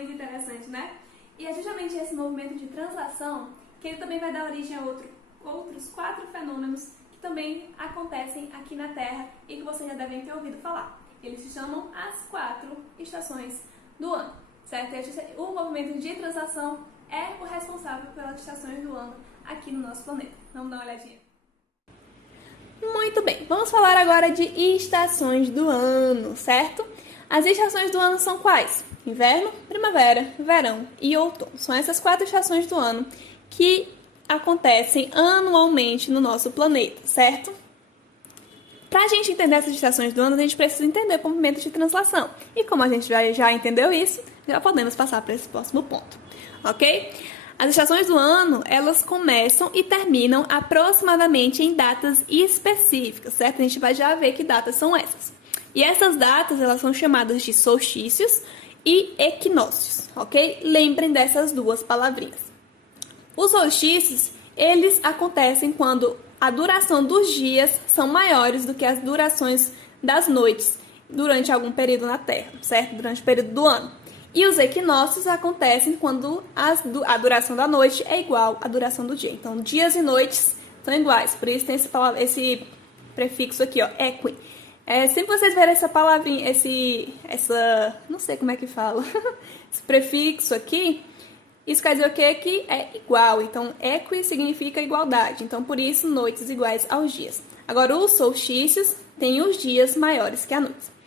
Muito interessante, né? E é justamente esse movimento de translação que ele também vai dar origem a outros 4 fenômenos que também acontecem aqui na Terra e que vocês já devem ter ouvido falar. Eles se chamam as 4 estações do ano, certo? O movimento de translação é o responsável pelas estações do ano aqui no nosso planeta. Vamos dar uma olhadinha. Muito bem, vamos falar agora de estações do ano, certo? As estações do ano são quais? Inverno, primavera, verão e outono. São essas 4 estações do ano que acontecem anualmente no nosso planeta, certo? Para a gente entender essas estações do ano, a gente precisa entender o movimento de translação. E como a gente já entendeu isso, já podemos passar para esse próximo ponto, ok? As estações do ano, elas começam e terminam aproximadamente em datas específicas, certo? A gente vai já ver que datas são essas. E essas datas, elas são chamadas de solstícios e equinócios, ok? Lembrem dessas 2 palavrinhas. Os solstícios, eles acontecem quando a duração dos dias são maiores do que as durações das noites durante algum período na Terra, certo? Durante o período do ano. E os equinócios acontecem quando a duração da noite é igual à duração do dia. Então, dias e noites são iguais, por isso tem esse prefixo aqui, ó, equi. Sempre vocês verem essa palavrinha, não sei como é que fala, esse prefixo aqui, isso quer dizer o quê? Que é igual. Então, equi significa igualdade. Então, por isso, noites iguais aos dias. Agora, os solstícios têm os dias maiores que a noite.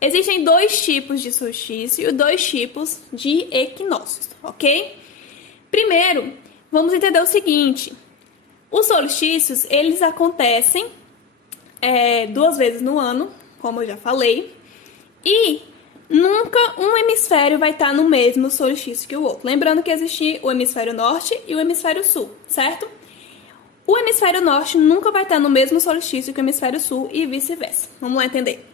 Existem 2 tipos de solstício e 2 tipos de equinócios, ok? Primeiro, vamos entender o seguinte. Os solstícios, eles acontecem 2 vezes no ano, como eu já falei, e nunca um hemisfério vai estar no mesmo solstício que o outro. Lembrando que existe o hemisfério norte e o hemisfério sul, certo? O hemisfério norte nunca vai estar no mesmo solstício que o hemisfério sul e vice-versa. Vamos lá entender.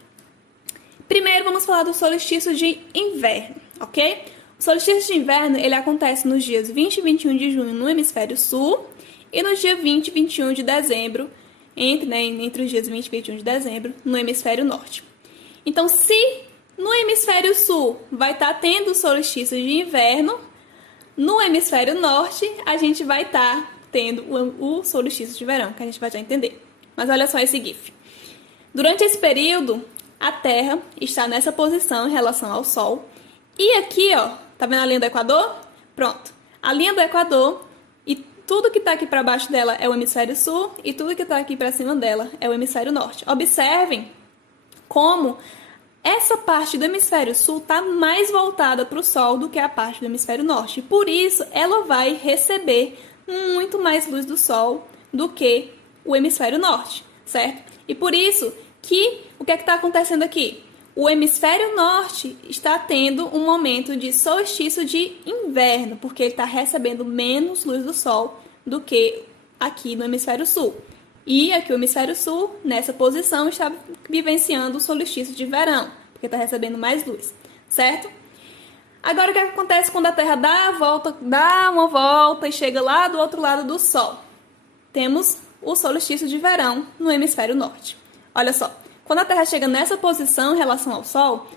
Primeiro, vamos falar do solstício de inverno, ok? O solstício de inverno, ele acontece nos dias 20 e 21 de junho no hemisfério sul e nos dias 20 e 21 de dezembro, entre os dias 20 e 21 de dezembro, no hemisfério norte. Então, se no hemisfério sul vai estar tendo o solstício de inverno, no hemisfério norte a gente vai estar tendo o solstício de verão, que a gente vai já entender. Mas olha só esse GIF. Durante esse período, a Terra está nessa posição em relação ao Sol. E aqui, ó, tá vendo a linha do Equador? Pronto. A linha do Equador, e tudo que está aqui para baixo dela é o hemisfério sul, e tudo que está aqui para cima dela é o hemisfério norte. Observem como essa parte do hemisfério sul está mais voltada para o Sol do que a parte do hemisfério norte. Por isso, ela vai receber muito mais luz do Sol do que o hemisfério norte, certo? E por isso que o que está acontecendo aqui? O hemisfério norte está tendo um momento de solstício de inverno, porque ele está recebendo menos luz do Sol do que aqui no hemisfério sul. E aqui o hemisfério sul, nessa posição, está vivenciando o solstício de verão, porque está recebendo mais luz, certo? Agora, o que acontece quando a Terra dá uma volta e chega lá do outro lado do Sol? Temos o solstício de verão no hemisfério norte. Olha só, quando a Terra chega nessa posição em relação ao Sol,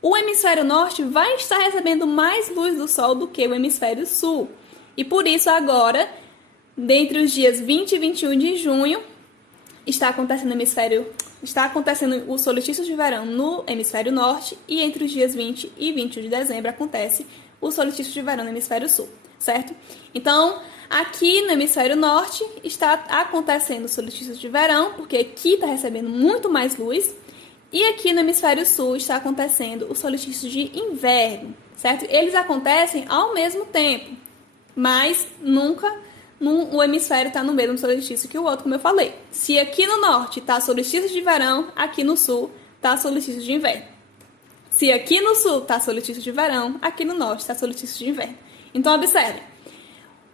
o hemisfério norte vai estar recebendo mais luz do Sol do que o hemisfério sul. E por isso agora, dentre os dias 20 e 21 de junho, está acontecendo o solstício de verão no hemisfério norte, e entre os dias 20 e 21 de dezembro acontece o solstício de verão no hemisfério sul, certo? Então, aqui no hemisfério norte está acontecendo o solstício de verão, porque aqui está recebendo muito mais luz, e aqui no hemisfério sul está acontecendo o solstício de inverno, certo? Eles acontecem ao mesmo tempo, mas nunca o hemisfério está no mesmo solstício que o outro, como eu falei. Se aqui no norte está solstício de verão, aqui no sul está solstício de inverno. Se aqui no sul está solstício de verão, aqui no norte está solstício de inverno. Então, observe.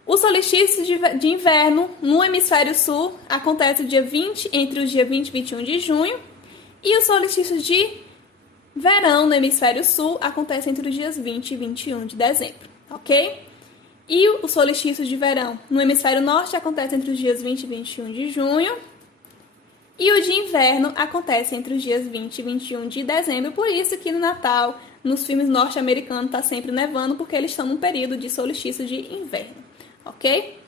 O solstício de inverno no hemisfério sul acontece entre os dias 20 e 21 de junho. E o solstício de verão no hemisfério sul acontece entre os dias 20 e 21 de dezembro, ok? E o solstício de verão no hemisfério norte acontece entre os dias 20 e 21 de junho. E o de inverno acontece entre os dias 20 e 21 de dezembro. Por isso que no Natal nos filmes norte-americanos tá sempre nevando porque eles estão num período de solstício de inverno, ok?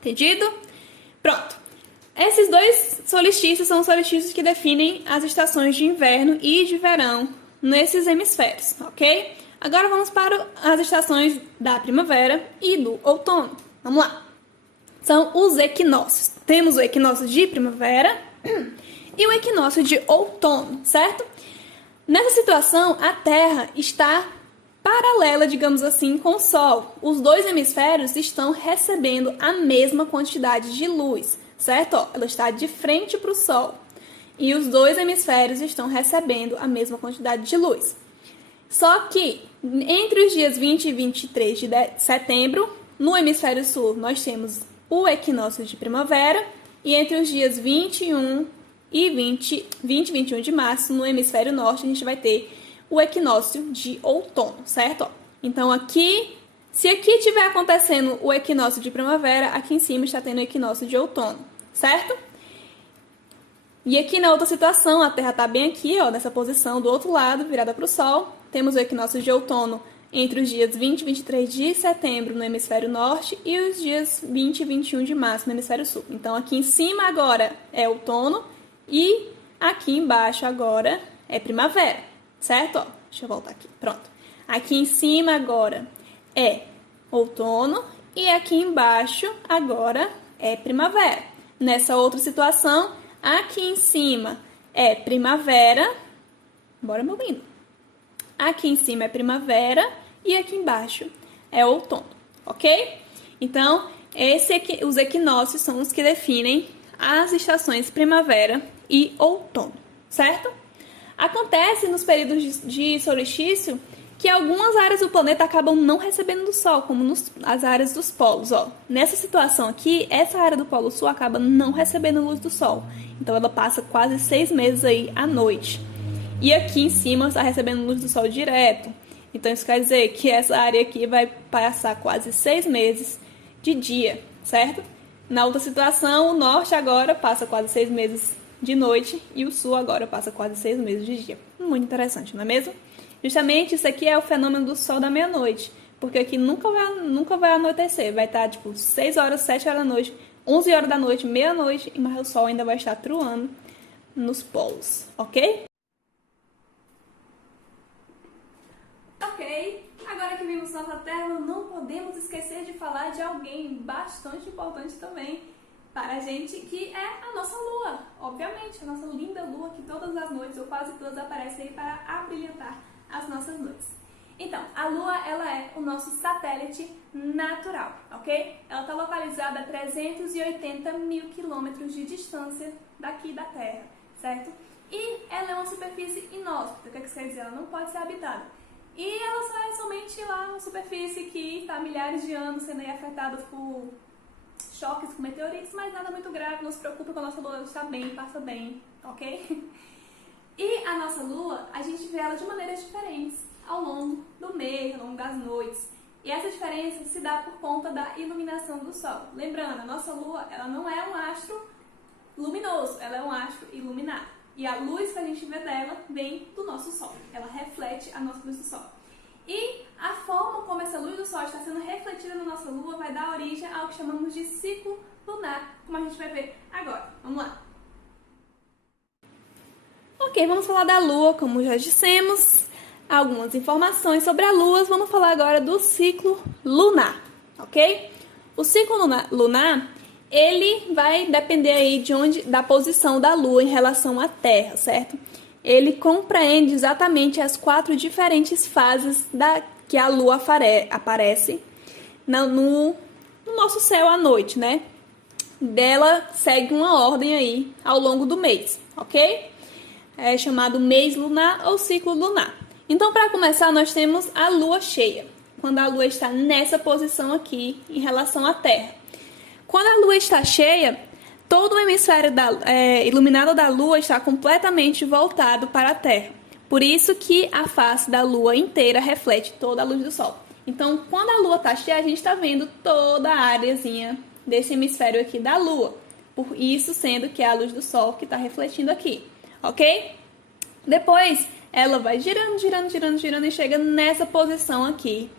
Entendido? Pronto. Esses dois solstícios são os solstícios que definem as estações de inverno e de verão nesses hemisférios, ok? Agora vamos para as estações da primavera e do outono. Vamos lá. São os equinócios. Temos o equinócio de primavera e o equinócio de outono, certo? Nessa situação, a Terra está paralela, digamos assim, com o Sol. Os dois hemisférios estão recebendo a mesma quantidade de luz, certo? Ó, ela está de frente para o Sol. E os dois hemisférios estão recebendo a mesma quantidade de luz. Só que, entre os dias 20 e 23 de setembro, no hemisfério sul, nós temos o equinócio de primavera. E entre os dias 21 e 21 de março, no hemisfério norte, a gente vai ter o equinócio de outono, certo? Então, aqui, se aqui estiver acontecendo o equinócio de primavera, aqui em cima está tendo o equinócio de outono, certo? E aqui na outra situação, a Terra está bem aqui, ó, nessa posição do outro lado, virada para o Sol. Temos o equinócio de outono entre os dias 20 e 23 de setembro no hemisfério norte e os dias 20 e 21 de março no hemisfério sul. Então, aqui em cima agora é outono e aqui embaixo agora é primavera, certo? Ó, deixa eu voltar aqui. Pronto. Aqui em cima agora é outono e aqui embaixo agora é primavera. Nessa outra situação, aqui em cima é primavera. Bora, meu lindo. Aqui em cima é primavera e aqui embaixo é outono, ok? Então, os equinócios são os que definem as estações primavera e outono, certo? Acontece nos períodos de solstício que algumas áreas do planeta acabam não recebendo do Sol, como as áreas dos polos, ó. Nessa situação aqui, essa área do Polo Sul acaba não recebendo luz do Sol. Então, ela passa quase 6 meses aí à noite. E aqui em cima está recebendo luz do Sol direto. Então, isso quer dizer que essa área aqui vai passar quase 6 meses de dia, certo? Na outra situação, o norte agora passa quase 6 meses de noite e o sul agora passa quase 6 meses de dia. Muito interessante, não é mesmo? Justamente isso aqui é o fenômeno do sol da meia-noite, porque aqui nunca vai anoitecer, vai estar tipo 6 horas, 7 horas da noite, 11 horas da noite, meia-noite, mas o sol ainda vai estar truando nos polos, ok? Ok, agora que vimos nossa Terra, não podemos esquecer de falar de alguém bastante importante também para a gente, que é a nossa Lua, obviamente, a nossa linda Lua, que todas as noites, ou quase todas, aparece aí para abrilhantar as nossas noites. Então, a Lua, ela é o nosso satélite natural, ok? Ela está localizada a 380 mil quilômetros de distância daqui da Terra, certo? E ela é uma superfície inóspita, o que isso quer dizer? Ela não pode ser habitada. E ela só é somente lá uma superfície que está há milhares de anos sendo aí afetada por choques com meteoritos, mas nada muito grave, não se preocupe, com a nossa Lua está bem, passa bem, ok? E a nossa Lua, a gente vê ela de maneiras diferentes ao longo do mês, ao longo das noites. E essa diferença se dá por conta da iluminação do Sol. Lembrando, a nossa Lua, ela não é um astro luminoso, ela é um astro iluminado. E a luz que a gente vê dela vem do nosso Sol, ela reflete a nossa luz do Sol. E a forma como essa luz do Sol está sendo refletida na nossa Lua vai dar origem ao que chamamos de ciclo lunar, como a gente vai ver agora. Vamos lá! Ok, vamos falar da Lua, como já dissemos, algumas informações sobre a Lua. Vamos falar agora do ciclo lunar, ok? O ciclo lunar, ele vai depender aí da posição da Lua em relação à Terra, certo? Ele compreende exatamente as 4 diferentes fases que a Lua aparece no nosso céu à noite, né? Dela segue uma ordem aí ao longo do mês, ok? É chamado mês lunar ou ciclo lunar. Então, para começar, nós temos a Lua cheia, quando a Lua está nessa posição aqui em relação à Terra. Quando a Lua está cheia, todo o hemisfério iluminado da Lua está completamente voltado para a Terra. Por isso que a face da Lua inteira reflete toda a luz do Sol. Então, quando a Lua está cheia, a gente está vendo toda a áreazinha desse hemisfério aqui da Lua. Por isso, sendo que é a luz do Sol que está refletindo aqui, ok? Depois, ela vai girando, girando, girando, girando e chega nessa posição aqui,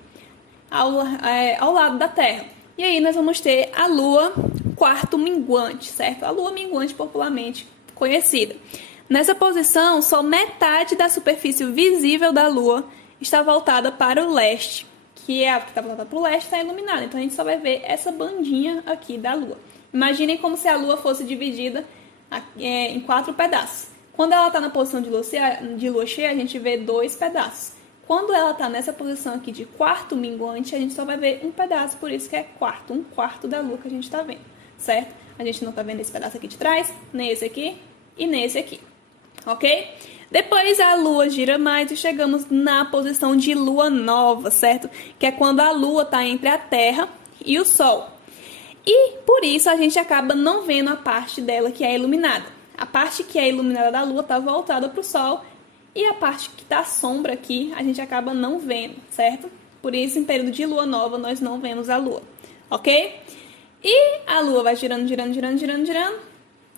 ao lado da Terra. E aí nós vamos ter a Lua quarto minguante, certo? A Lua minguante popularmente conhecida. Nessa posição, só metade da superfície visível da Lua está voltada para o leste, que é a que está voltada para o leste está iluminada. Então a gente só vai ver essa bandinha aqui da Lua. Imaginem como se a Lua fosse dividida em 4 pedaços. Quando ela está na posição de lua cheia, a gente vê 2 pedaços. Quando ela está nessa posição aqui de quarto minguante, a gente só vai ver um pedaço, por isso que é quarto, um quarto da Lua que a gente está vendo, certo? A gente não está vendo esse pedaço aqui de trás, nem esse aqui e nem esse aqui, ok? Depois a Lua gira mais e chegamos na posição de Lua nova, certo? Que é quando a Lua está entre a Terra e o Sol. E por isso a gente acaba não vendo a parte dela que é iluminada. A parte que é iluminada da Lua está voltada para o Sol e a parte que está sombra aqui a gente acaba não vendo, certo? Por isso, em período de Lua nova, nós não vemos a Lua, ok? E a Lua vai girando, girando, girando, girando, girando.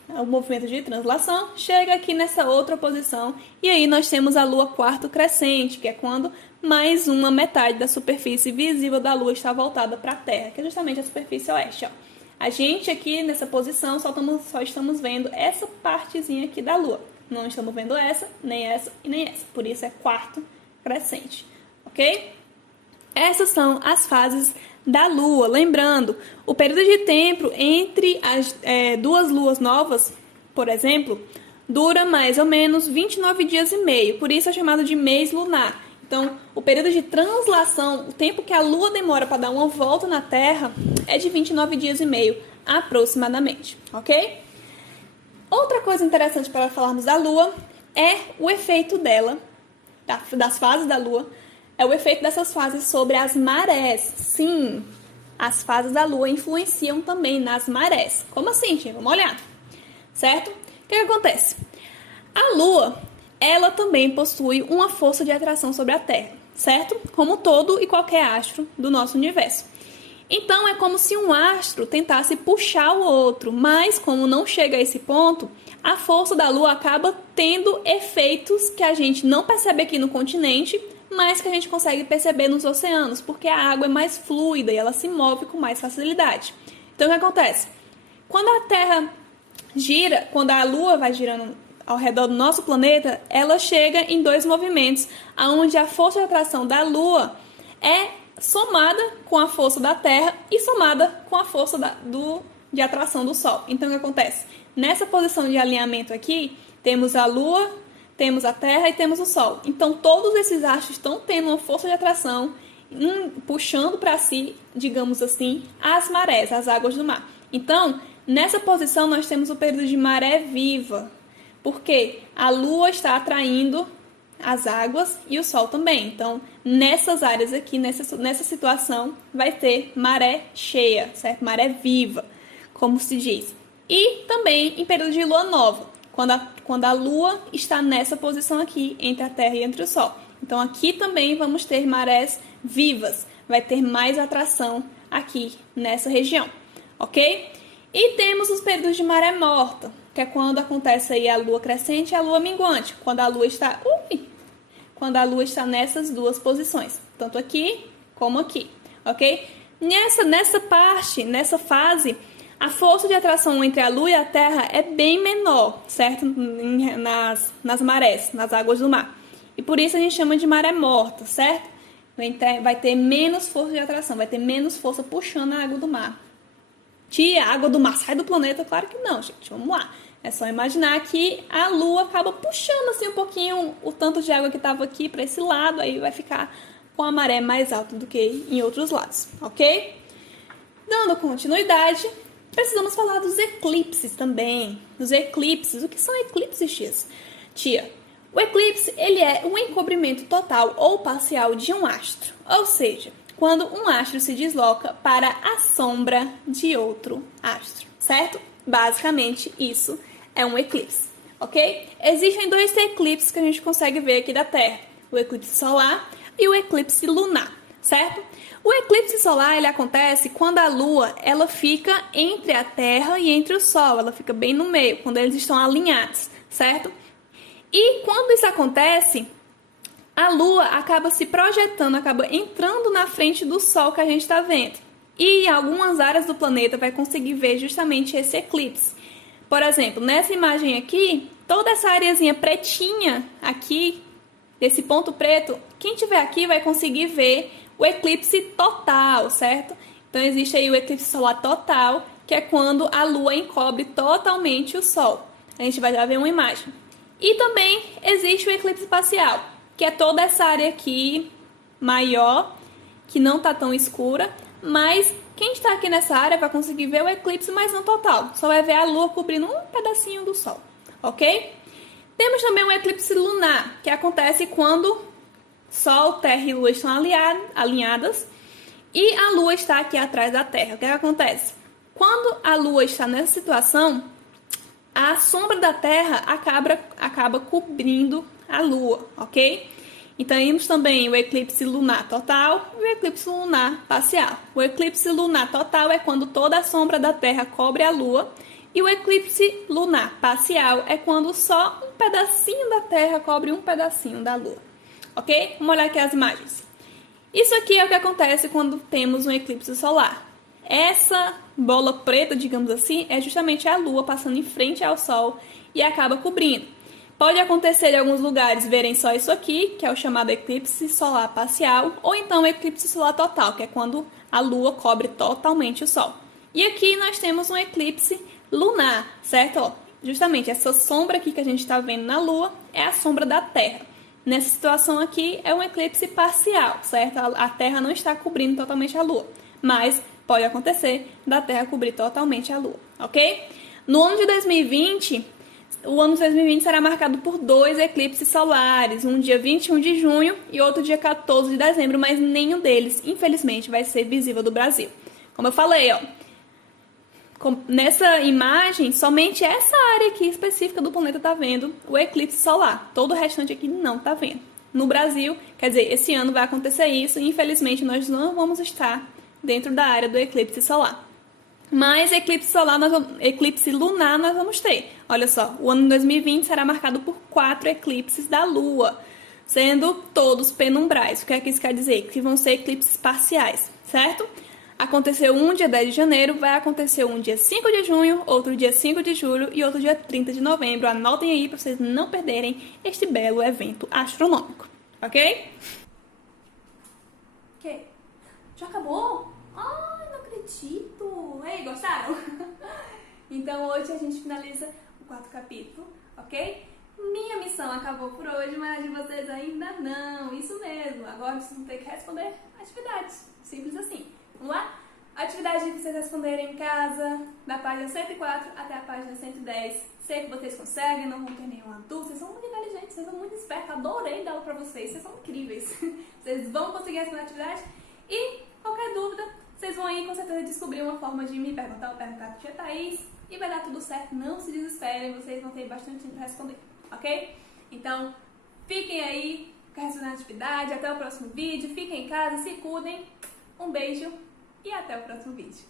O movimento de translação chega aqui nessa outra posição e aí nós temos a Lua quarto crescente, que é quando mais uma metade da superfície visível da Lua está voltada para a Terra, que é justamente a superfície oeste, ó. A gente aqui nessa posição só estamos vendo essa partezinha aqui da Lua. Não estamos vendo essa e nem essa. Por isso é quarto crescente, ok? Essas são as fases da Lua. Lembrando, o período de tempo entre as duas luas novas, por exemplo, dura mais ou menos 29 dias e meio. Por isso é chamado de mês lunar. Então, o período de translação, o tempo que a Lua demora para dar uma volta na Terra, é de 29 dias e meio, aproximadamente, ok? Outra coisa interessante para falarmos da Lua é o efeito dela, das fases da Lua, é o efeito dessas fases sobre as marés. Sim, as fases da Lua influenciam também nas marés. Como assim, tia? Vamos olhar, certo? O que acontece? A Lua, ela também possui uma força de atração sobre a Terra, certo? Como todo e qualquer astro do nosso universo. Então, é como se um astro tentasse puxar o outro, mas como não chega a esse ponto, a força da Lua acaba tendo efeitos que a gente não percebe aqui no continente, mas que a gente consegue perceber nos oceanos, porque a água é mais fluida e ela se move com mais facilidade. Então, o que acontece? Quando a Terra gira, quando a Lua vai girando ao redor do nosso planeta, ela chega em 2 movimentos, onde a força de atração da Lua é somada com a força da Terra e somada com a força de atração do Sol. Então, o que acontece? Nessa posição de alinhamento aqui, temos a Lua, temos a Terra e temos o Sol. Então, todos esses astros estão tendo uma força de atração, puxando para si, digamos assim, as marés, as águas do mar. Então, nessa posição, nós temos o período de maré viva, porque a Lua está atraindo as águas e o Sol também. Então, nessas áreas aqui, nessa situação, vai ter maré cheia, certo? Maré viva, como se diz. E também em período de lua nova, quando a Lua está nessa posição aqui, entre a Terra e entre o Sol. Então, aqui também vamos ter marés vivas, vai ter mais atração aqui nessa região, ok? E temos os períodos de maré morta, que é quando acontece aí a Lua crescente e a Lua minguante, quando a Lua está nessas 2 posições, tanto aqui como aqui, ok? Nessa fase, a força de atração entre a Lua e a Terra é bem menor, certo? Nas marés, nas águas do mar. E por isso a gente chama de maré morta, certo? Vai ter menos força de atração, vai ter menos força puxando a água do mar. Tia, a água do mar sai do planeta? Claro que não, gente. Vamos lá. É só imaginar que a Lua acaba puxando assim um pouquinho o tanto de água que estava aqui para esse lado, aí vai ficar com a maré mais alta do que em outros lados, ok? Dando continuidade, precisamos falar dos eclipses também. Os eclipses, o que são eclipses, tia? O eclipse, ele é um encobrimento total ou parcial de um astro, ou seja, quando um astro se desloca para a sombra de outro astro, certo? Basicamente, isso é um eclipse, ok? Existem 2 eclipses que a gente consegue ver aqui da Terra, o eclipse solar e o eclipse lunar, certo? O eclipse solar, ele acontece quando a Lua, ela fica entre a Terra e entre o Sol, ela fica bem no meio, quando eles estão alinhados, certo? E quando isso acontece, a Lua acaba se projetando, acaba entrando na frente do Sol que a gente está vendo. E em algumas áreas do planeta vai conseguir ver justamente esse eclipse. Por exemplo, nessa imagem aqui, toda essa areazinha pretinha aqui, desse ponto preto, quem tiver aqui vai conseguir ver o eclipse total, certo? Então existe aí o eclipse solar total, que é quando a Lua encobre totalmente o Sol. A gente vai já ver uma imagem. E também existe o eclipse parcial, que é toda essa área aqui maior, que não está tão escura, mas quem está aqui nessa área vai conseguir ver o eclipse, mas não total. Só vai ver a Lua cobrindo um pedacinho do Sol, ok? Temos também o eclipse lunar, que acontece quando Sol, Terra e Lua estão alinhadas e a Lua está aqui atrás da Terra. O que acontece? Quando a Lua está nessa situação, a sombra da Terra acaba cobrindo a Lua, ok? Então, temos também o eclipse lunar total e o eclipse lunar parcial. O eclipse lunar total é quando toda a sombra da Terra cobre a Lua, e o eclipse lunar parcial é quando só um pedacinho da Terra cobre um pedacinho da Lua, ok? Vamos olhar aqui as imagens. Isso aqui é o que acontece quando temos um eclipse solar. Essa bola preta, digamos assim, é justamente a Lua passando em frente ao Sol e acaba cobrindo. Pode acontecer em alguns lugares verem só isso aqui, que é o chamado eclipse solar parcial, ou então o eclipse solar total, que é quando a Lua cobre totalmente o Sol. E aqui nós temos um eclipse lunar, certo? Ó, justamente essa sombra aqui que a gente está vendo na Lua é a sombra da Terra. Nessa situação aqui é um eclipse parcial, certo? A Terra não está cobrindo totalmente a Lua, mas pode acontecer da Terra cobrir totalmente a Lua, ok? No ano de 2020, o ano de 2020 será marcado por 2 eclipses solares, um dia 21 de junho e outro dia 14 de dezembro, mas nenhum deles, infelizmente, vai ser visível do Brasil. Como eu falei, ó, nessa imagem, somente essa área aqui específica do planeta está vendo o eclipse solar. Todo o restante aqui não está vendo. No Brasil, quer dizer, esse ano vai acontecer isso e infelizmente nós não vamos estar dentro da área do eclipse solar. Mas eclipse lunar nós vamos ter. Olha só, o ano de 2020 será marcado por 4 eclipses da Lua, sendo todos penumbrais. O que é que isso quer dizer? Que vão ser eclipses parciais, certo? Aconteceu um dia 10 de janeiro, vai acontecer um dia 5 de junho, outro dia 5 de julho e outro dia 30 de novembro. Anotem aí para vocês não perderem este belo evento astronômico, ok? Ok. Já acabou? Ai, não acredito! Ei, gostaram? Então hoje a gente finaliza o 4º capítulo, ok? Minha missão acabou por hoje, mas a de vocês ainda não. Isso mesmo, agora vocês vão ter que responder atividades. Simples assim. Vamos lá? A atividade de vocês responderem em casa, da página 104 até a página 110. Sei que vocês conseguem, não vão ter nenhuma dúvida. Vocês são muito inteligentes, vocês são muito espertos. Adorei dar aula pra vocês, vocês são incríveis. Vocês vão conseguir responder a atividade. E qualquer dúvida, vocês vão aí com certeza descobrir uma forma de me perguntar ou perguntar para a tia Thaís. E vai dar tudo certo, não se desesperem, vocês vão ter bastante tempo para responder, ok? Então, fiquem aí com a resto da atividade, até o próximo vídeo, fiquem em casa, se cuidem, um beijo e até o próximo vídeo.